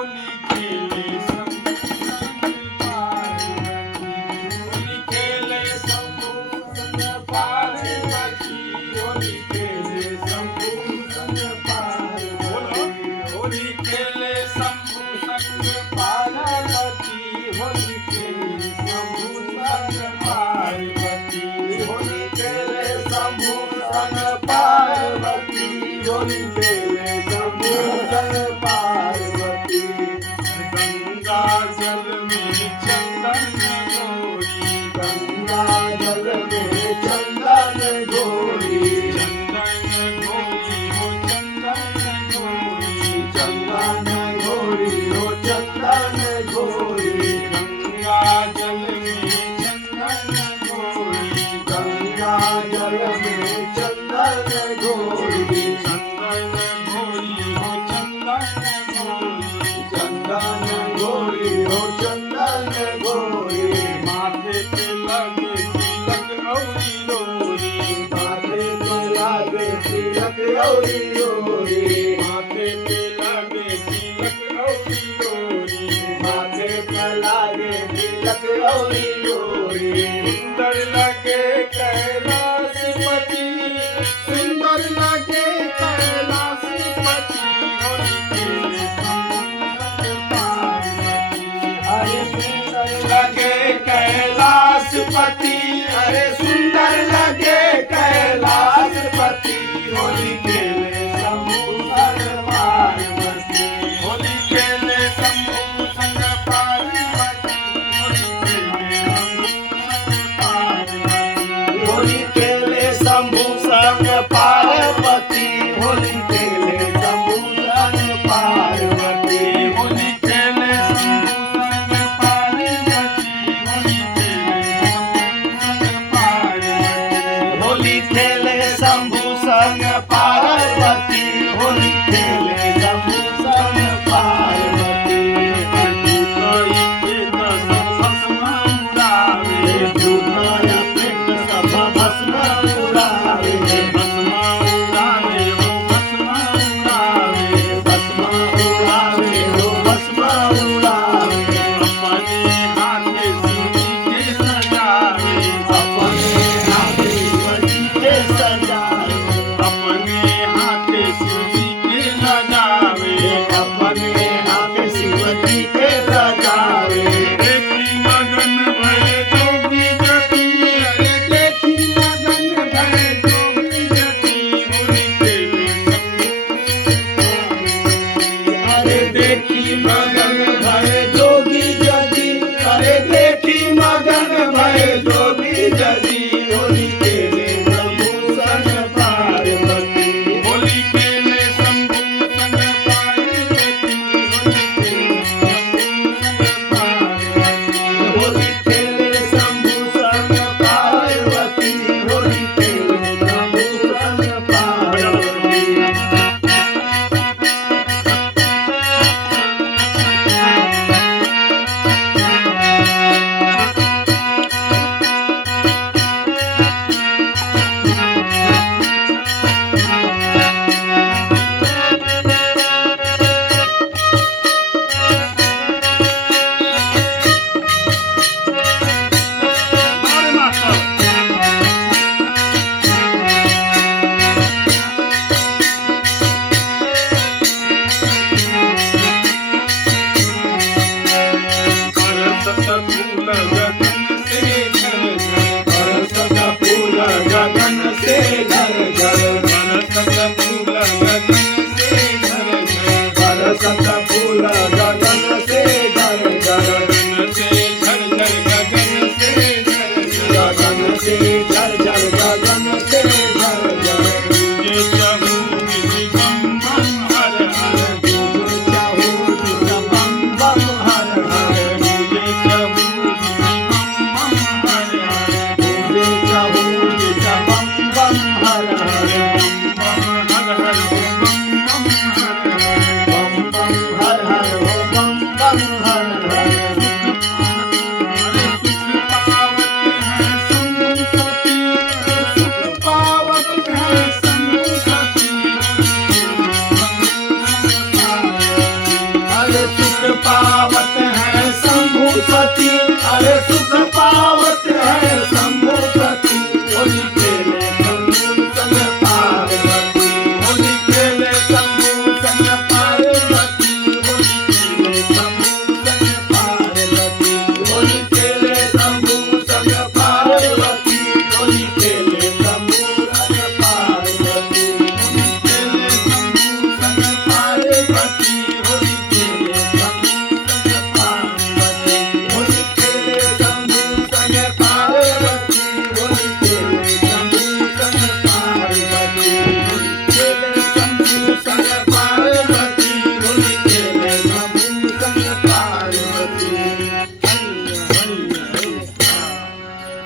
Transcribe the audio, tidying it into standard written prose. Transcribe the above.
होली खेले शंभु संग पार्वती। होली खेले शंभु संग पार्वती। होली खेले शंभु संग पार्वती। होली खेले शंभु संग पार्वती। होली खेले शंभु संग पार्वती। होली खेले शंभु संग पार्वती। होली खेले शंभु संग पार्वती। गंगा जल में चंदन घोरी। गंगा जल में चंदन घोरी। चंदन घोरी हो चंदन घोरी। चंदन घोरी हो चंदन घोरी। गंगा जल में चंदन घोरी। गंगा जल में चंदन घोरी। चंदन घोरी